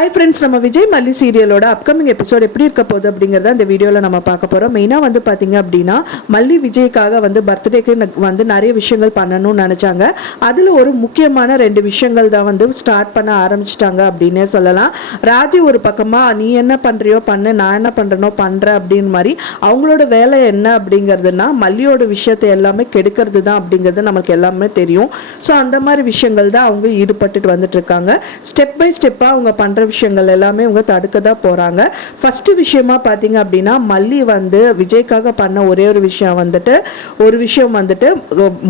Hi friends, நம்ம விஜய் மல்லி சீரியலோட upcoming episode எப்படி இருக்க போகுது அப்படிங்கிறத இந்த வீடியோவில் நம்ம பார்க்க போகிறோம். மெயினாக வந்து பார்த்தீங்க அப்படின்னா மல்லி விஜய்க்காக வந்து பர்த்டேக்கு வந்து நிறைய விஷயங்கள் பண்ணணும்னு நினச்சாங்க. அதில் ஒரு முக்கியமான 2 விஷயங்கள் தான் வந்து ஸ்டார்ட் பண்ண ஆரம்பிச்சிட்டாங்க அப்படின்னே சொல்லலாம். ராஜி ஒரு பக்கமாக நீ என்ன பண்ணுறியோ பண்ணு, நான் என்ன பண்ணுறனோ பண்ணுறேன் அப்படின்னு மாதிரி அவங்களோட வேலை என்ன அப்படிங்கிறதுனா மல்லியோட விஷயத்தை எல்லாமே கெடுக்கிறது தான் அப்படிங்கிறது நமக்கு எல்லாமே தெரியும். ஸோ அந்த மாதிரி விஷயங்கள் தான் அவங்க ஈடுபட்டுட்டு வந்துட்டு இருக்காங்க. ஸ்டெப் பை ஸ்டெப்பாக அவங்க பண்ணுற விஷயங்கள் எல்லாமே இவங்க தடுக்க தான் போறாங்க. ஃபர்ஸ்ட் விஷயமா பாத்தீங்க அப்படின்னா மல்லி வந்து விஜய்க்காக பண்ண ஒரே ஒரு விஷயம் வந்துட்டு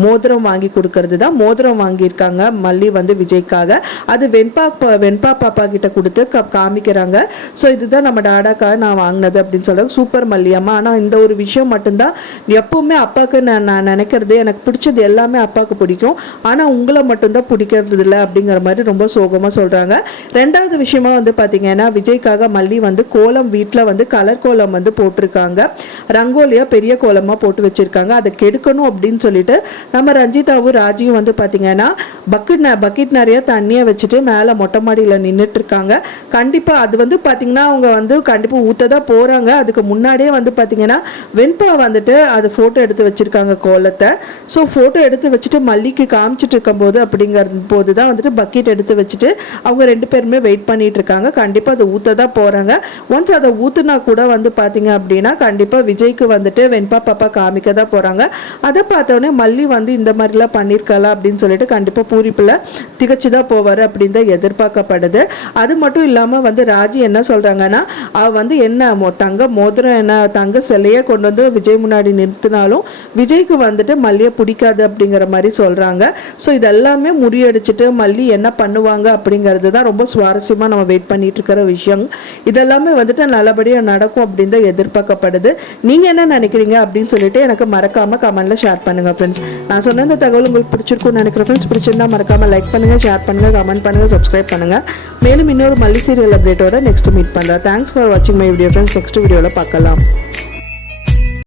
மோதிரம் வாங்கி கொடுக்கறது தான். மோதிரம் வாங்கியிருக்காங்க மல்லி வந்து விஜய்க்காக. அது வெண்பா பாப்பா கிட்ட கொடுத்து காமிக்கிறாங்க. ஸோ இதுதான் நம்ம டாடாக்காக நான் வாங்கினது அப்படின்னு சொல்றாங்க. சூப்பர் மல்லியம்மா. ஆனால் இந்த ஒரு விஷயம் மட்டும்தான் எப்பவுமே அப்பாவுக்கு நான் நினைக்கிறது, எனக்கு பிடிச்சது எல்லாமே அப்பாவுக்கு பிடிக்கும், ஆனால் உங்களை மட்டும்தான் பிடிக்கிறது இல்லை அப்படிங்கிற மாதிரி ரொம்ப சோகமாக சொல்றாங்க. ரெண்டாவது விஷயமா வந்து பாத்தீங்கன்னா விஜய்க்காக மல்லி வந்து கோலம் வீட்டில் வந்து கலர் கோலம் வந்து போட்டிருக்காங்க. ரங்கோலியா பெரிய கோலமா போட்டு வச்சிருக்காங்க. அதை கெடுக்கணும் அப்படின்னு சொல்லிட்டு நம்ம ரஞ்சிதாவும் ராஜியும் வந்து பாத்தீங்கன்னா பக்கெட் நிறைய தண்ணியை வச்சுட்டு மேலே மொட்டை மாடியில் நின்றுட்டு இருக்காங்க. கண்டிப்பா அது வந்து பாத்தீங்கன்னா அவங்க வந்து கண்டிப்பா ஊத்ததான் போறாங்க. அதுக்கு முன்னாடியே வந்து பாத்தீங்கன்னா வெண்பா வந்துட்டு அது போட்டோ எடுத்து வச்சிருக்காங்க கோலத்தை. ஸோ போட்டோ எடுத்து வச்சுட்டு மல்லிக்கு காமிச்சிட்டு இருக்கும் போது அப்படிங்கிற போது தான் வந்துட்டு பக்கெட் எடுத்து வச்சுட்டு அவங்க 2 பேருமே வெயிட் பண்ணிட்டு இருக்காங்க. கண்டிப்பாக அதை ஊற்ற தான் போகிறாங்க. ஒன்ஸ் அதை ஊற்றுனா கூட வந்து பார்த்தீங்க அப்படின்னா கண்டிப்பாக விஜய்க்கு வந்துட்டு வெண்பா பாப்பா காமிக்க தான் போகிறாங்க. அதை பார்த்தோன்னே மல்லி வந்து இந்த மாதிரிலாம் பண்ணியிருக்கலாம் அப்படின்னு சொல்லிட்டு கண்டிப்பாக பூரிப்பில் திகச்சு தான் போவார் அப்படின்னு தான் எதிர்பார்க்கப்படுது. அது மட்டும் இல்லாமல் வந்து ராஜி என்ன சொல்கிறாங்கன்னா வந்து என்ன தங்க மோதிரம் என்ன தங்க சிலையை கொண்டு வந்து விஜய் முன்னாடி நிறுத்தினாலும் விஜய்க்கு வந்துட்டு மல்லியை பிடிக்காது அப்படிங்கிற மாதிரி சொல்கிறாங்க. ஸோ இதெல்லாமே முறியடிச்சிட்டு மல்லி என்ன பண்ணுவாங்க அப்படிங்கிறது தான் ரொம்ப சுவாரஸ்யமாக நம்ம வெயிட் பண்ணிட்டு இருக்கிற விஷயம். இதெல்லாமே வந்துட்டு நல்லபடியாக நடக்கும் அப்படின்னு தான் எதிர்பார்க்கப்படுது. நீங்க என்ன நினைக்கிறீங்க அப்படின்னு சொல்லிட்டு எனக்கு மறக்காம கமெண்ட்ல ஷேர் பண்ணுங்க ஃப்ரெண்ட்ஸ். நான் சொன்ன இந்த தகவல் உங்களுக்கு பிடிச்சிருக்கும்னு நினைக்கிறேன் ஃப்ரெண்ட்ஸ். பிடிச்சிருந்தா மறக்காம லைக் பண்ணுங்க, ஷேர் பண்ணுங்க, கமெண்ட் பண்ணுங்க, சப்ஸ்கிரைப் பண்ணுங்க. மேலும் இன்னொரு மல்லி சீரியல் அப்டேட்டோட நெக்ஸ்ட் மீட் பண்றேன். தேங்க்ஸ் ஃபார் வாட்சிங் மை வீடியோ ஃப்ரெண்ட்ஸ். நெக்ஸ்ட் வீடியோல பார்க்கலாம்.